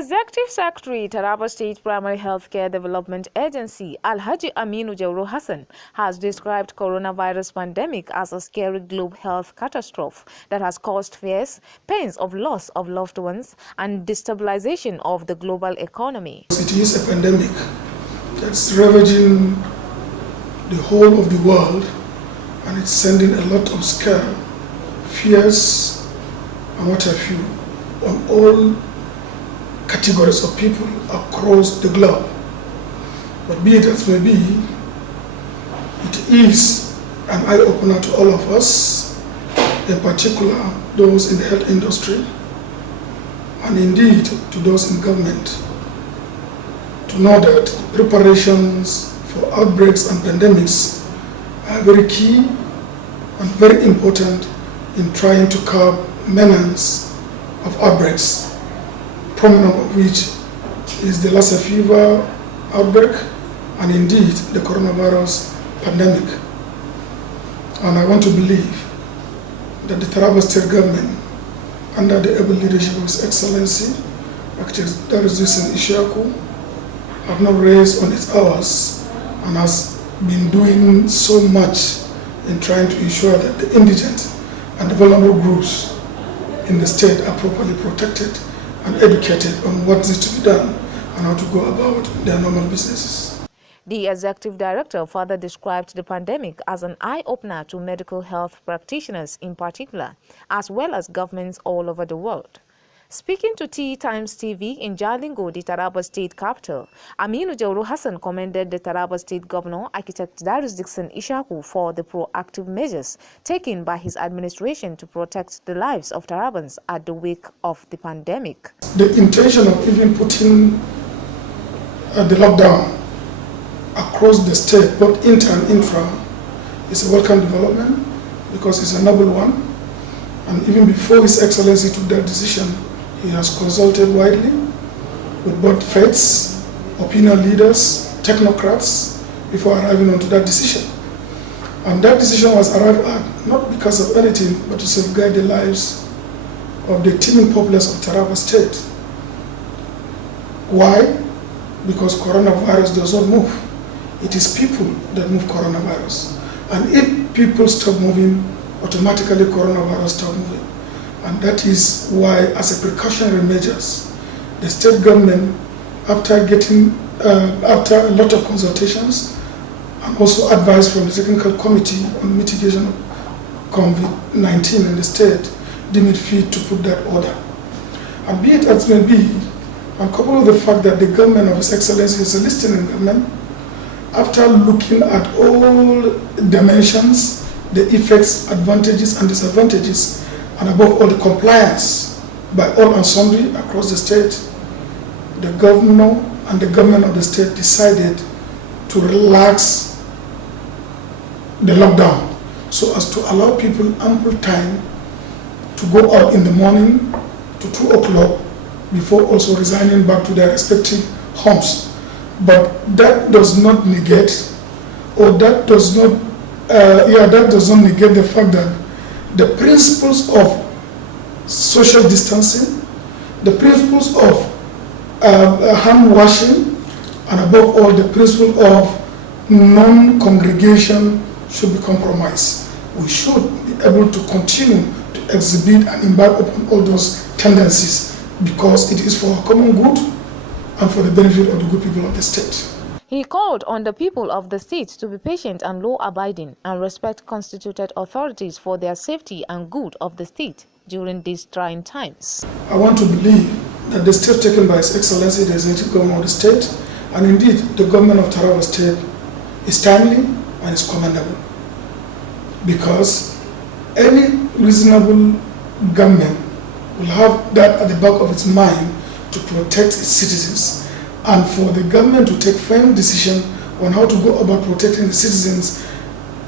Executive Secretary, Taraba State Primary Healthcare Development Agency, Alhaji Aminu Jauro Hassan, has described coronavirus pandemic as a scary global health catastrophe that has caused fears, pains of loss of loved ones, and destabilization of the global economy. It is a pandemic that's ravaging the whole of the world, and it's sending a lot of scare, fears, and what have you on all categories of people across the globe. But be it as may be, it is an eye-opener to all of us, in particular those in the health industry, and indeed to those in government, to know that preparations for outbreaks and pandemics are very key and very important in trying to curb menace of outbreaks, prominent of which is the Lassa fever outbreak and indeed the coronavirus pandemic. And I want to believe that the Taraba State Government, under the able leadership of His Excellency, Jauro Hassan, have not raised on its hours and has been doing so much in trying to ensure that the indigent and the vulnerable groups in the state are properly protected and educated on what needs to be done and how to go about their normal businesses. The executive director further described the pandemic as an eye-opener to medical health practitioners in particular, as well as governments all over the world. Speaking to T-Times TV in Jalingo, the Taraba State capital, Aminu Jauro Hassan commended the Taraba State Governor, Architect Ishaku, for the proactive measures taken by his administration to protect the lives of Tarabans at the wake of the pandemic. The intention of even putting the lockdown across the state, both inter and intra, is a welcome development because it's a noble one. And even before His Excellency took that decision, he has consulted widely with both faiths, opinion leaders, technocrats before arriving onto that decision. And that decision was arrived at not because of anything but to safeguard the lives of the teeming populace of Taraba State. Why? Because coronavirus does not move. It is people that move coronavirus. And if people stop moving, automatically coronavirus stop moving. And that is why, as a precautionary measures, the state government, after a lot of consultations and also advice from the Technical Committee on Mitigation of COVID-19 in the state, deemed it fit to put that order. And be it as may be, and coupled with the fact that the government of His Excellency is a listening government, after looking at all dimensions, the effects, advantages and disadvantages, and above all the compliance by all and sundry across the state, the governor and the government of the state decided to relax the lockdown so as to allow people ample time to go out in the morning to 2 o'clock before also resigning back to their respective homes. But that does not negate, or that does not negate the fact that the principles of social distancing, the principles of hand washing, and above all the principle of non-congregation should be compromised. We should be able to continue to exhibit and embark upon all those tendencies because it is for our common good and for the benefit of the good people of the state. He called on the people of the state to be patient and law-abiding and respect constituted authorities for their safety and good of the state during these trying times. I want to believe that the steps taken by His Excellency, the Executive Governor of the state, and indeed the government of Taraba State, is timely and is commendable. Because any reasonable government will have that at the back of its mind to protect its citizens, and for the government to take firm decision on how to go about protecting the citizens,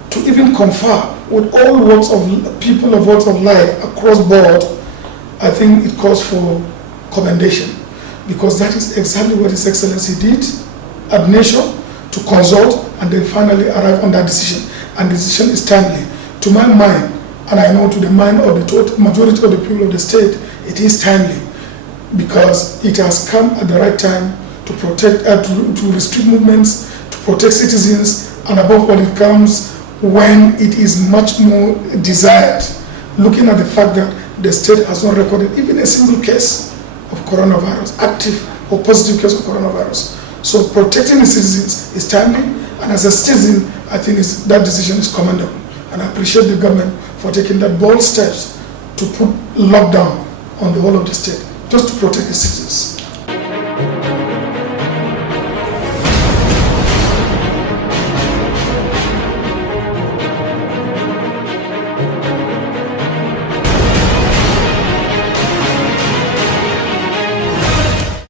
to even confer with all walks of people of walks of life across board, I think it calls for commendation, because that is exactly what His Excellency did ab initio, to consult and then finally arrive on that decision. And the decision is timely. To my mind, and I know to the mind of the majority of the people of the state, it is timely. because it has come at the right time to protect, to restrict movements, to protect citizens, and above all, it comes when it is much more desired, looking at the fact that the state has not recorded even a single case of coronavirus, active or positive case of coronavirus. So protecting the citizens is timely, and as a citizen, I think that decision is commendable. And I appreciate the government for taking that bold steps to put lockdown on the whole of the state, just to protect the citizens.